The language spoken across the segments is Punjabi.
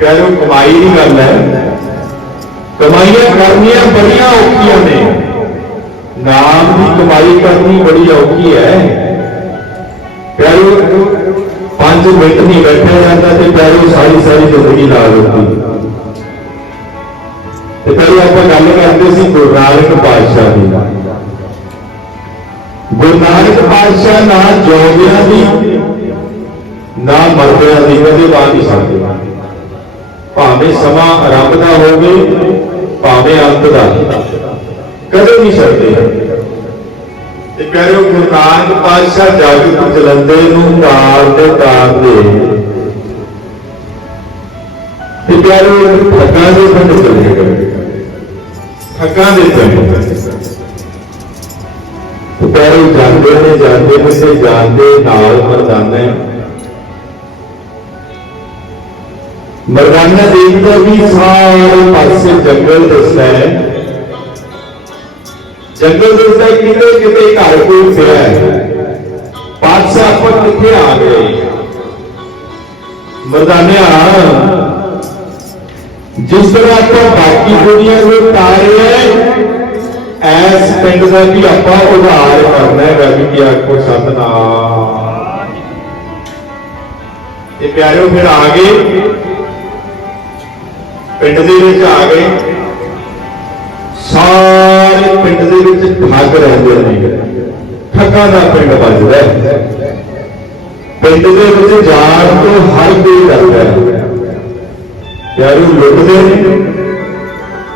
ਕਹਿ ਲਓ ਕਮਾਈ ਦੀ ਗੱਲ ਹੈ। ਕਮਾਈਆਂ ਕਰਨੀਆਂ ਬੜੀਆਂ ਔਖੀਆਂ ਨੇ। ਨਾਮ ਦੀ ਕਮਾਈ ਕਰਨੀ ਬੜੀ ਔਖੀ ਹੈ। ਕਹਿ ਲਓ 5 ਮਿੰਟ ਨਹੀਂ ਬੈਠਿਆ ਜਾਂਦਾ ਤੇ ਪਿਆਰੋ ਸਾਰੀ ਸਾਰੀ ਜ਼ਿੰਦਗੀ ਲਾ ਦਿੱਤੀ ਤੇ ਪਹਿਲਾਂ ਆਪਾਂ ਗੱਲ ਕਰਦੇ ਸੀ ਗੁਰੂ ਨਾਨਕ ਪਾਤਸ਼ਾਹ ਦੀ। ਗੁਰੂ ਨਾਨਕ ਪਾਤਸ਼ਾਹ ਨਾ ਜੋਗਿਆਂ ਦੀ, ਨਾ ਮਰਦਿਆਂ ਦੀ, ਕਦੇ ਬਾਤ ਨਹੀਂ ਸਕਦੇ ਭਾਵੇਂ ਸਮਾਂ ਆਰੰਭ ਦਾ ਹੋਵੇ, ਭਾਵੇਂ ਅੰਤ ਦਾ। ਕਦੇ ਨਹੀਂ ਛੱਡਦੇ। ਤੇ ਪਿਆਰਿਓ, ਗੁਰੂ ਨਾਨਕ ਪਾਤਸ਼ਾਹ ਜਾਗਤ ਤੋਂ ਜਲੰਦੇ ਨੂੰ ਤਾਰਦੇ ਤਾਰਦੇ ਤੇ ਪਿਆਰਿਓ, ਠੱਗਾਂ ਦੇ ਪਿੰਡ ਚਲੇ ਗਏ। ਠੱਗਾਂ ਦੇ ਪਿੰਡ। ਤੇ ਜਾਂਦੇ ਨੇ ਜਾਂਦੇ ਨੇ ਤੇ ਜਾਂਦੇ ਨਾਲ ਮਰਦਾਨਾ। ਮਰਦਾਨਾ ਦੇਖਦਾ ਵੀ ਸਾਰੇ ਪਾਸੇ ਜੰਗਲ ਦਿਸਦਾ ਹੈ ਜੰਗਲ ਦੇ ਉੱਤੇ ਕਿਤੇ ਕਿਤੇ ਘਰ ਕੋਈ ਪਿਆ ਹੈ ਪਾਤਸ਼ਾਹ ਆਪਾਂ ਕਿੱਥੇ ਆ ਗਏ ਮਰਦਾਨਿਆ ਜਿਸ ਤਰ੍ਹਾਂ ਆਪਾਂ ਬਾਕੀ ਦੁਨੀਆ ਨੂੰ ਤਾਰੇ ਐਸ ਪਿੰਡ ਦਾ ਵੀ ਆਪਾਂ ਉਧਾਰ ਕਰਨਾ ਹੈ ਰੱਬ ਕੀ ਆਖੋ ਸਤਨਾਮ ਤੇ ਪਿਆਰਿਓ ਫਿਰ ਆ ਗਏ ਪਿੰਡ ਦੇ ਵਿੱਚ ਆ ਗਏ। ਸਾਰੇ ਪਿੰਡ ਦੇ ਵਿੱਚ ਠੱਗ ਰਹਿੰਦੇ ਨੇ। ਠੱਗਾਂ ਦਾ ਪਿੰਡ ਵੱਜਦਾ ਹੈ। ਪਿੰਡ ਦੇ ਵਿੱਚ ਜਾਣ ਤੋਂ ਹਰ ਕੋਈ ਡਰਦਾ ਹੈ। ਪਿਆਰੂ ਲੁੱਟਦੇ ਨੇ।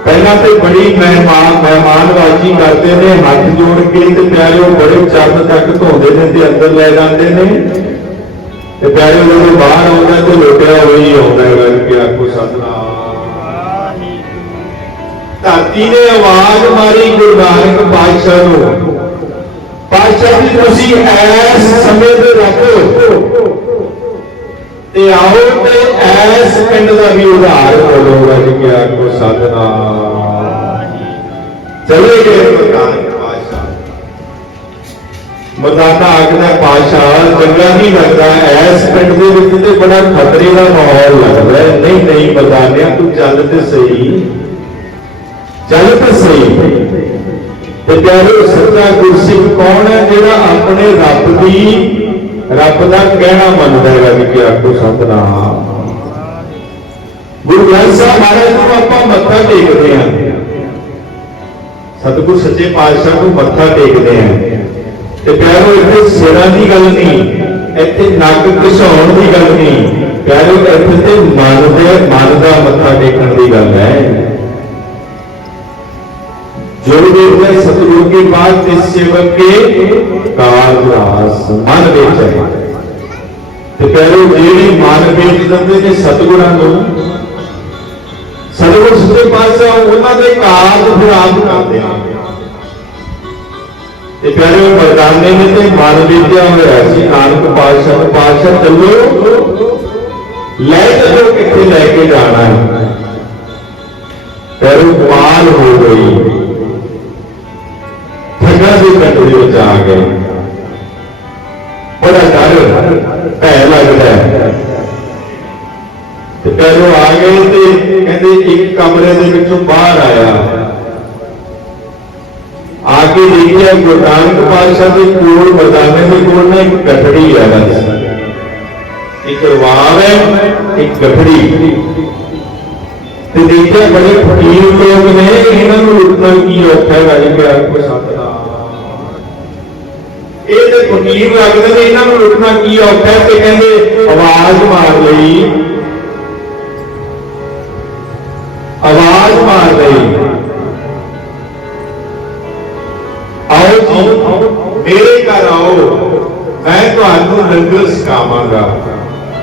ਪਹਿਲਾਂ ਤੇ ਬੜੀ ਮਹਿਮਾਨ ਮਹਿਮਾਨਵਾਜੀ ਕਰਦੇ ਨੇ। ਹੱਥ ਜੋੜ ਕੇ ਤੇ ਪਿਆਰਿਓ ਬੜੇ ਚਰਨ ਤੱਕ ਧੋਂਦੇ ਨੇ ਤੇ ਅੰਦਰ ਲੈ ਜਾਂਦੇ ਨੇ। ਤੇ ਪਿਆਰਿਓ ਜਦੋਂ ਬਾਹਰ ਆਉਂਦਾ ਤੇ ਲੁੱਟਿਆ ਹੋਈ ਆਉਂਦਾ ਹੈ। ਕਿ ਆਖੋ, ਸਤਨਾਮ ਧਰਤੀ ਨੇ ਆਵਾਜ਼ ਮਾਰੀ ਗੁਰੂ ਨਾਨਕ ਪਾਤਸ਼ਾਹ ਨੂੰ। ਪਾਤਸ਼ਾਹ ਜੀ, ਤੁਸੀਂ ਐਸ ਸਮੇਂ ਦੇ ਰੱਖੋ ਤੇ ਆਓ ਤੇ ਐਸ ਪਿੰਡ ਦਾ ਵੀ ਉਧਾਰ ਕਰੋ ਰੱਜ ਕੇ ਆਖੋ ਸਤਨਾਮ। ਚਲੇ ਗਏ ਗੁਰੂ ਨਾਨਕ ਪਾਤਸ਼ਾਹ। ਮਰਦਾਨਾ ਆਖਦਾ, ਪਾਤਸ਼ਾਹ, ਚੰਗਾ ਨਹੀਂ ਲੱਗਦਾ, ਐਸ ਪਿੰਡ ਦੇ ਵਿੱਚ ਤੇ ਬੜਾ ਖਤਰੇ ਦਾ ਮਾਹੌਲ ਲੱਗਦਾ ਨਹੀਂ ਨਹੀਂ ਮਰਦਾਨਿਆ ਤੂੰ ਚੱਲ ਤੇ ਸਹੀ। ਚੱਲ ਤਾਂ ਸਹੀ। ਤੇ ਪਿਆਰੋ ਸੱਚਾ ਗੁਰਸਿੱਖ ਕੌਣ ਹੈ ਜਿਹੜਾ ਆਪਣੇ ਰੱਬ ਦੀ, ਰੱਬ ਦਾ ਕਹਿਣਾ ਮੰਨਦਾ ਹੈ ਵੀ ਕਿ ਆਖੋ ਸਤਨਾਮ ਗੁਰੂ ਗ੍ਰੰਥ ਸਾਹਿਬ ਮਹਾਰਾਜ ਨੂੰ ਆਪਾਂ ਮੱਥਾ ਟੇਕਦੇ ਹਾਂ। ਸਤਿਗੁਰ ਸੱਚੇ ਪਾਤਸ਼ਾਹ ਨੂੰ ਮੱਥਾ ਟੇਕਦੇ ਹਾਂ। ਤੇ ਪਿਆਰੋ, ਇੱਥੇ ਸਿਰਾਂ ਦੀ ਗੱਲ ਨਹੀਂ, ਇੱਥੇ ਨੱਕ ਘਸਾਉਣ ਦੀ ਗੱਲ ਨਹੀਂ। ਪਿਆਰੋ, ਇੱਥੇ ਤੇ ਮਨ ਦੇ, ਮਨ ਦਾ ਮੱਥਾ ਟੇਕਣ ਦੀ ਗੱਲ ਹੈ। ਜੋ ਦੇਖਦਾ ਸਤਿਗੁਰੂ ਕੀ ਬਾਤ ਤੇ ਸੇਵਕ ਕੇ ਕਾਜ ਰਾਸ ਮਨ ਤੇ ਪਿਆਰੋ, ਜਿਹੜੇ ਮਨ ਵੇਚ ਦਿੰਦੇ ਨੇ ਸਤਿਗੁਰਾਂ ਨੂੰ, ਸਤਿਗੁਰ ਸੱਚੇ ਪਾਤਸ਼ਾਹ ਉਹਨਾਂ ਦੇ ਕਾਜ ਫਿਰ ਆਪ ਕਰਦੇ ਆ। ਤੇ ਪਿਆਰੇ ਮਰਦਾਨੇ ਨੇ ਤੇ ਮਨ ਵਿੱਚਿਆ ਹੋਇਆ ਸੀ ਨਾਨਕ ਪਾਤਸ਼ਾਹ ਪਾਤਸ਼ਾਹ ਚੱਲੋ। ਲੈ ਚੱਲੋ, ਕਿੱਥੇ ਲੈ ਕੇ ਜਾਣਾ ਹੈ? ਪੈਰੋਂ ਕਮਾਲ ਹੋ ਗਈ। ਠੱਗਾ ਦੇ ਪਿੰਡ ਵਿੱਚ ਆ ਗਏ ਬੜਾ ਡਰ ਭੈ ਲੱਗਦਾ ਤੇ ਪੈਰੋਂ ਆ ਗਏ ਤੇ ਕਹਿੰਦੇ, ਇੱਕ ਕਮਰੇ ਦੇ ਵਿੱਚੋਂ ਬਾਹਰ ਆਇਆ। ਆ ਕੇ ਦੇਖਿਆ ਗੁਰੂ ਨਾਨਕ ਪਾਤਸ਼ਾਹ ਦੇ ਕੋਲ ਮਰਦਾਨੇ ਦੇ ਕੋਲ ਨਾ ਇੱਕ ਗਠੜੀ ਹੈ ਬਸ। ਇੱਕ ਰਵਾਬ ਹੈ, ਇੱਕ ਕਟੜੀ ਤੇ ਦੇਖਿਆ ਬੜੇ ਫਕੀਰ ਲੋਕ ਨੇ, ਇਹਨਾਂ ਨੂੰ ਲੁੱਟਣਾ ਕੀ ਔਖਾ ਹੈ, ਰਾਜੇ ਕੇ ਆਪ ਸਤਨਾਮ ਲੱਗਦੇ ਨੇ ਇਹਨਾਂ ਨੂੰ ਲੁੱਟਣਾ ਕੀ ਔਖਾ ਤੇ ਕਹਿੰਦੇ, ਆਵਾਜ਼ ਮਾਰ ਲਈ। ਆਵਾਜ਼ ਮਾਰ ਲਈ। ਆਓ ਮੇਰੇ ਘਰ ਆਓ। ਮੈਂ ਤੁਹਾਨੂੰ ਲੰਗਰ ਸਿਖਾਵਾਂਗਾ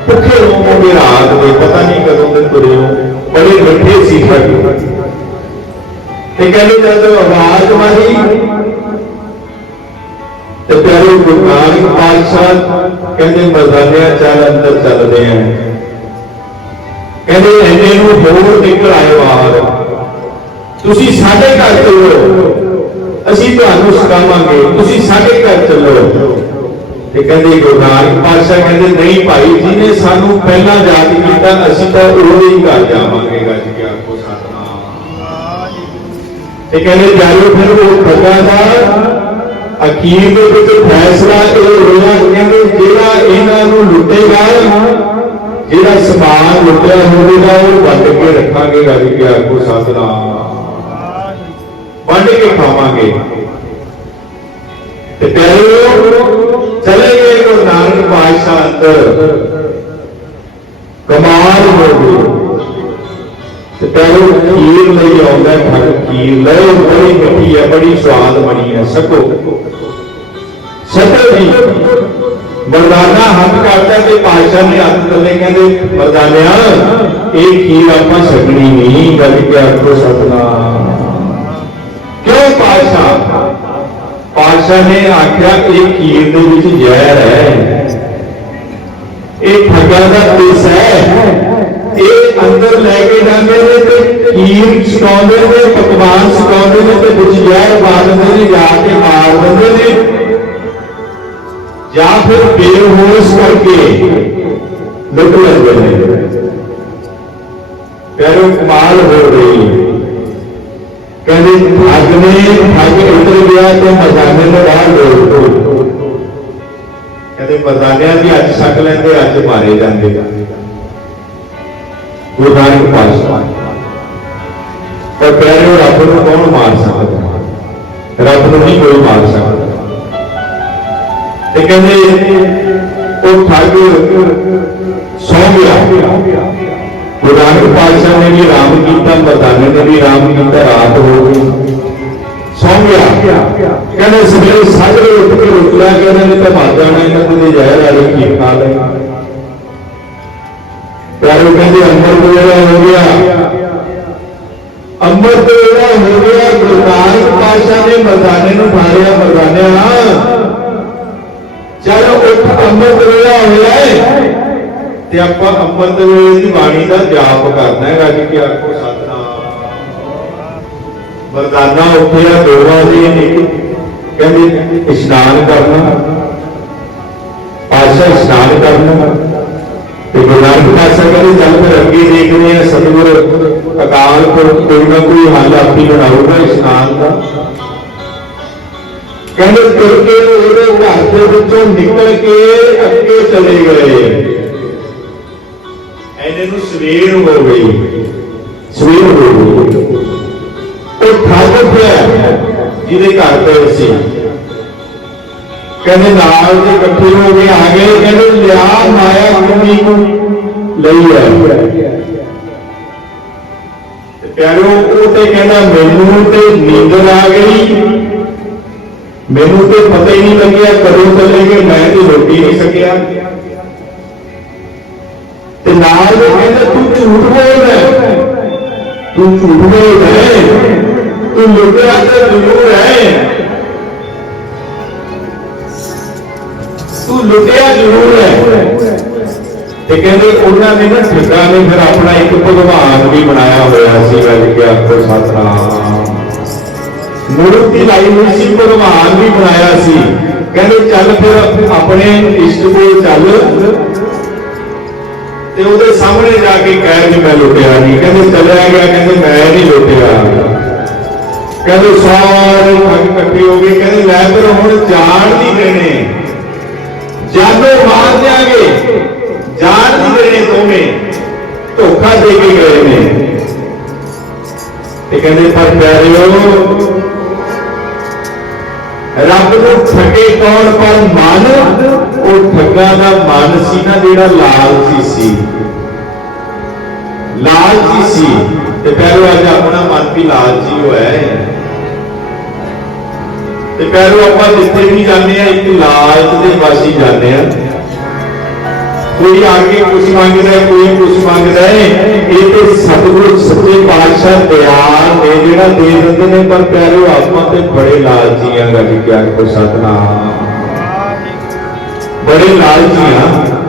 ਭੁੱਖੇ ਹੋਵੋਗੇ ਰਾਤ ਦੇ। ਪਤਾ ਨਹੀਂ ਕਦੋਂ ਦੇ ਤੁਰੇ ਹੋ। ਬੜੇ ਮਿੱਠੇ ਸੀ ਤੇ ਕਹਿੰਦੇ, ਜਦ ਆਵਾਜ਼ ਮਾਰੀ ਤੇ ਪਿਆਰੇ ਗੁਰੂ ਨਾਨਕ ਪਾਤਸ਼ਾਹ ਕਹਿੰਦੇ ਮਰਦਾਨਿਆਂ ਚੱਲ ਅੰਦਰ ਚੱਲਦੇ ਆਂ। ਕਹਿੰਦੇ ਐਨੇ ਨੂੰ ਹੋਰ ਨਿਕਲ ਆਏ ਬਾਹਰ ਤੁਸੀਂ ਸਾਡੇ ਘਰ ਚੱਲੋ। ਅਸੀਂ ਤੁਹਾਨੂੰ ਸਿਖਾਵਾਂਗੇ। ਤੁਸੀਂ ਸਾਡੇ ਘਰ ਚੱਲੋ। ਤੇ ਕਹਿੰਦੇ ਗੁਰੂ ਨਾਨਕ ਪਾਤਸ਼ਾਹ ਕਹਿੰਦੇ, ਨਹੀਂ ਭਾਈ, ਜਿਹਨੇ ਸਾਨੂੰ ਪਹਿਲਾਂ ਯਾਦ ਕੀਤਾ, ਅਸੀਂ ਤਾਂ ਉਹਦੇ ਹੀ ਘਰ ਜਾਵਾਂਗੇ ਗੱਜ ਕੇ ਆਖੋ ਸਤਨਾਮ। ਤੇ ਕਹਿੰਦੇ, ਜਾਇਓ ਫਿਰ ਉਹ ਠੱਗਾ ਅਖੀਰ ਦੇ ਵਿੱਚ ਫੈਸਲਾ ਇਹ ਹੋਇਆ ਕਹਿੰਦੇ ਜਿਹੜਾ ਇਹਨਾਂ ਨੂੰ ਲੁੱਟੇਗਾ ਜਿਹੜਾ ਸਮਾਨ ਲੁੱਟਿਆ ਹੋਵੇਗਾ, ਉਹ ਵੰਡ ਕੇ ਰੱਖਾਂਗੇ, ਰਾਜ ਕੇ ਆਖੋ, ਸਤਨਾਮ। ਵੰਡ ਕੇ ਖਾਵਾਂਗੇ। ਤੇ ਪਿਆਰਿਓ ਚਲੇ ਗਏ ਗੁਰੂ ਨਾਨਕ ਪਾਤਸ਼ਾਹ ਅੰਦਰ। ਕਮਾਲ ਹੋ ਗਈ। ਤੇ ਪਿਆਰਿਓ ਖੀਰ ਲਈ ਆਉਂਦਾ ਠੱਗ ਖੀਰ ਲੈ ਬੜੀ ਮਿੱਠੀ ਹੈ, ਬੜੀ ਸਵਾਦ ਬਣੀ ਹੈ, ਸਕੋ। ਸਕੋ ਜੀ। ਮਰਦਾਨਾ ਹੱਥ ਕਰਦਾ ਤੇ ਪਾਤਸ਼ਾਹ ਨੇ ਹੱਥ ਥੱਲੇ ਕਹਿੰਦੇ, ਮਰਦਾਨਿਆ, ਇਹ ਖੀਰ ਆਪਾਂ ਛਕਣੀ ਨਹੀਂ, ਗੱਲ ਕਿ ਆਖੋ ਸਤਨਾਮ। ਕਿਉਂ ਪਾਤਸ਼ਾਹ? ਪਾਤਸ਼ਾਹ ਨੇ ਆਖਿਆ, ਇਹ ਖੀਰ ਦੇ ਵਿੱਚ ਜ਼ਹਿਰ ਹੈ। ਇਹ ਠੱਗਾ ਦਾ ਦੇਸ ਹੈ। ਇਹ ਅੰਦਰ ਲੈ ਕੇ ਜਾਂਦੇ ਨੇ ਤੇ ਖੀਰ ਸਕਾਉਂਦੇ ਨੇ, ਪਕਵਾਨ ਸਕਾਉਂਦੇ ਨੇ ਤੇ ਵਿੱਚ ਜ਼ਹਿਰ ਪਾ ਦਿੰਦੇ ਨੇ, ਜਾ ਕੇ ਮਾਰ ਦਿੰਦੇ ਨੇ। ਜਾਂ ਫਿਰ ਬੇਹੋਸ਼ ਕਰਕੇ ਲੁੱਟ ਲੈਂਦੇ ਨੇ। ਪਿਆਰੋ ਕਮਾਲ ਹੋ ਗਈ। ਕਹਿੰਦੇ, ਠੱਗ ਨੇ, ਠੱਗ ਉਤਰ ਗਿਆ ਤੇ ਮਜ਼ਾਨੇ ਨੂੰ ਬਾਹਰ ਲੋੜ ਤੋਂ ਕਹਿੰਦੇ ਮਜ਼ਾਨਿਆਂ ਦੀ ਅੱਜ ਛਕ ਲੈਂਦੇ ਅੱਜ ਮਾਰੇ ਜਾਂਦੇ। ਗੁਰੂ ਨਾਨਕ ਪਾਤਸ਼ਾਹ ਪਰ ਪਿਆਰਿਓ, ਰੱਬ ਨੂੰ ਕੌਣ ਮਾਰ ਸਕਦਾ? ਰੱਬ ਨੂੰ ਨਹੀਂ ਕੋਈ ਮਾਰ ਸਕਦਾ। ਤੇ ਕਹਿੰਦੇ, ਉਹ ਠੱਗ ਸੌ ਗਿਆ। ਗੁਰੂ ਨਾਨਕ ਪਾਤਸ਼ਾਹ ਨੇ ਵੀ ਆਰਾਮ ਕੀਤਾ ਮਰਦਾਨੇ ਨੇ ਵੀ ਆਰਾਮ ਕੀਤਾ, ਰਾਤ ਹੋ ਗਈ। ਸੌਂ ਗਿਆ। ਕਹਿੰਦੇ, ਸਵੇਰੇ ਸਾਜਰੇ ਉੱਠ ਕੇ ਰੁਕ ਲੈ ਕਿ ਇਹਨਾਂ ਨੇ ਤਾਂ ਮਰ ਜਾਣਾ ਇਹਨਾਂ ਦੇ ਜ਼ਹਿਰ ਵਾਲੀ ਕੀ ਖਾ ਲਈ ਪਿਆਰੇ ਕਹਿੰਦੇ ਅੰਮ੍ਰਿਤ ਵੇਲਾ ਹੋ ਗਿਆ। ਅੰਮ੍ਰਿਤ ਵੇਲਾ ਹੋ ਗਿਆ। ਗੁਰੂ ਨਾਨਕ ਪਾਤਸ਼ਾਹ ਨੇ ਮਰਦਾਨੇ ਨੂੰ ਫਾੜਿਆ ਮਰਦਾਨਿਆ ਚਲ ਉੱਠ, ਅੰਮ੍ਰਿਤ ਵੇਲਾ ਹੋਇਆ ਹੈ ਤੇ ਆਪਾਂ ਅੰਮ੍ਰਿਤ ਵੇਲੇ ਦੀ ਬਾਣੀ ਦਾ ਜਾਪ ਕਰਨਾ ਹੈ ਰੱਜ ਕੇ ਆਖੋ ਸਤਨਾਮ। ਮਰਦਾਨਾ ਉੱਠਿਆ, ਦੋ ਵਜੇ ਕਹਿੰਦੇ ਇਸ਼ਨਾਨ ਕਰਨਾ। ਪਾਸ਼ਾ ਇਸ਼ਨਾਨ ਕਰਨਾ। ਤੇ ਗੁਰੂ ਨਾਨਕ ਪਾਸ਼ਾ ਕਹਿੰਦੇ, ਚੱਲ ਫਿਰ ਅੱਗੇ ਦੇਖਦੇ ਆ ਸਤਿਗੁਰ ਅਕਾਲ ਪੁਰਖ, ਕੋਈ ਨਾ ਕੋਈ ਹੱਲ ਆਪੀ ਬਣਾਊਗਾ ਇਸ਼ਨਾਨ ਦਾ। ਕਹਿੰਦੇ ਤੁਰ ਕੇ ਉਹਦੇ ਘਰ ਦੇ ਵਿੱਚੋਂ ਨਿਕਲ ਕੇ ਅੱਗੇ ਚਲੇ ਗਏ। ਐਨੇ ਨੂੰ ਸਵੇਰ ਹੋ ਗਈ। ਸਵੇਰ ਹੋ ਗਈ। ਉਹ ਠੱਗ ਪਿਆ, ਜਿਹਦੇ ਘਰ ਪਏ ਸੀ। ਕਹਿੰਦੇ, ਨਾਲ ਦੇ ਇਕੱਠੇ ਹੋ ਕੇ ਆ ਗਏ। ਕਹਿੰਦੇ ਲਿਆ ਮਾਇਆ ਕੁੰਡੀ ਲਈ ਹੈ ਪਿਆਰੋ ਉਹ ਤੇ ਕਹਿੰਦਾ, ਮੈਨੂੰ ਤੇ ਨੀਂਦਰ ਆ ਗਈ ਮੈਨੂੰ ਤੇ ਪਤਾ ਹੀ ਨਹੀਂ ਲੱਗਿਆ ਕਦੋਂ ਚਲੇ ਗਏ ਮੈਂ ਤੇ ਰੋਟੀ ਨਹੀਂ ਸਕਿਆ ਤੇ ਨਾਲ ਦੇ ਕਹਿੰਦਾ, ਤੂੰ ਝੂਠ ਬੋਲਦਾ ਹੈ। ਤੂੰ ਝੂਠ ਬੋਲਦਾ ਹੈ। ਤੂੰ ਲੁਕਿਆ ਤਾਂ ਜ਼ਰੂਰ ਹੈ ਲੁੱਟਿਆ ਜ਼ਰੂਰ ਹੈ। ਤੇ ਕਹਿੰਦੇ ਉਹਨਾਂ ਨੇ ਨਾ ਠੱਗਾ ਨੇ ਫਿਰ ਆਪਣਾ ਇੱਕ ਭਗਵਾਨ ਵੀ ਬਣਾਇਆ ਹੋਇਆ ਸੀ ਮੈਂ ਲਿਖਿਆ ਆਪਕੋ ਸਤਨਾਮ ਮੂਰਤੀ ਲਾਈ ਹੋਈ ਸੀ, ਭਗਵਾਨ ਵੀ ਬਣਾਇਆ ਸੀ। ਕਹਿੰਦੇ ਚੱਲ ਫਿਰ ਆਪਣੇ ਇਸ਼ਟ ਕੋਲ ਚੱਲ। ਤੇ ਉਹਦੇ ਸਾਹਮਣੇ ਜਾ ਕੇ ਕਹਿ ਵੀ ਮੈਂ ਲੁੱਟਿਆ ਨਹੀਂ। ਕਹਿੰਦੇ ਚੱਲਿਆ ਗਿਆ, ਕਹਿੰਦੇ ਮੈਂ ਨਹੀਂ ਲੁੱਟਿਆ। ਕਹਿੰਦੇ ਸਾਰੇ ਠੱਗ ਇਕੱਠੇ ਹੋ ਗਏ। ਕਹਿੰਦੇ ਲੈ ਫਿਰ ਹੁਣ ਜਾਣ ਨਹੀਂ ਦੇਣੇ। ਜਾਨੋ ਮਾਰ ਦਿਆਂਗੇ। ਜਾਣ ਨਹੀਂ ਦੇਣੇ ਦੋਵੇਂ ਧੋਖਾ ਦੇ ਕੇ ਗਏ ਨੇ। ਤੇ ਕਹਿੰਦੇ, ਪਰ ਪਿਆਰਿਓ, ਰੱਬ ਨੂੰ ਠੱਗੇ ਕੌਣ, ਪਰ ਮਨ, ਉਹ ਠੱਗਾ ਦਾ ਮਨ ਸੀ ਨਾ ਜਿਹੜਾ ਲਾਲਚੀ ਸੀ। ਲਾਲਚੀ ਸੀ। ਤੇ ਪਹਿਲੋ ਅੱਜ ਆਪਣਾ ਮਨ ਵੀ ਲਾਲਚੀ ਹੋਇਆ ਹੈ। ਤੇ ਪਹਿਲੋ ਆਪਾਂ ਜਿੱਥੇ ਵੀ ਜਾਂਦੇ ਆ ਇੱਕ ਲਾਲਚ ਦੇ ਵਾਸੀ ਜਾਂਦੇ ਆ ਕੋਈ ਆ ਕੇ ਕੁਝ ਮੰਗਦਾ ਕੋਈ ਕੁਝ ਮੰਗਦਾ ਹੈ, ਇਹ ਤੇ ਸਤਿਗੁਰੂ ਸੱਚੇ ਪਾਤਸ਼ਾਹ ਦਿਆਲ ਨੇ ਜਿਹੜਾ ਦੇ ਦਿੰਦੇ ਨੇ, ਪਰ ਪਿਆਰਿਓ ਆਪਾਂ ਤੇ ਬੜੇ ਲਾਲਚੀ ਆ ਗੱਲ ਕਿਆ ਕੋ ਸਤਨਾਮ। ਬੜੇ ਲਾਲਚੀ ਆ